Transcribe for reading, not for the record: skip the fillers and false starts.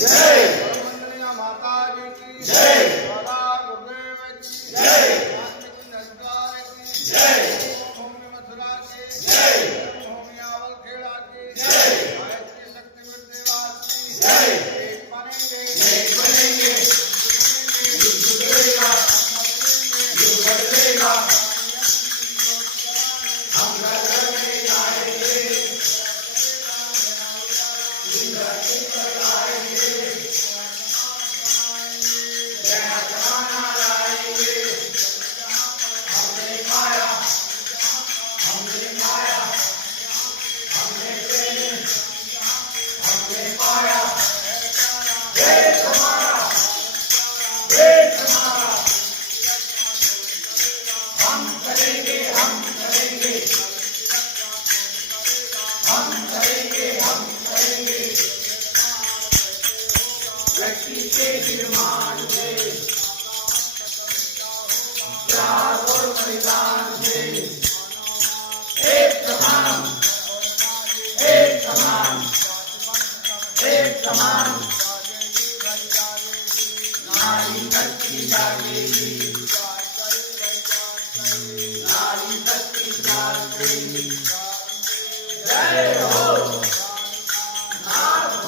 जय, मंडलिया माता जी की जय, बाबा गुरुदेव की जय, वाल्मीकि नंदलाल की जय, भूमि मथुरा की जय, भूमि आवल खेड़ा की जय, गायत्री शक्ति विद्यावास की जय, एक बनेंगे एक बनेंगे, युग बदलेगा, युग बदलेगा, हम घर घर में आएंगे, जिंदगी पर आएंगे, नया जमाना लाएंगे, हमने खाया, हमने खाया, हमने प्रेम, हमने पाया, देश हमारा, देश हमारा, हम करेंगे, हम करेंगे, हम करेंगे, हम करेंगे, व्यक्ति के निर्माण से, प्यार और बलिदान से, एक समान, एक समान, एक समान, नारी शक्ति जागेगी, नारी शक्ति जागेगी, जय हो।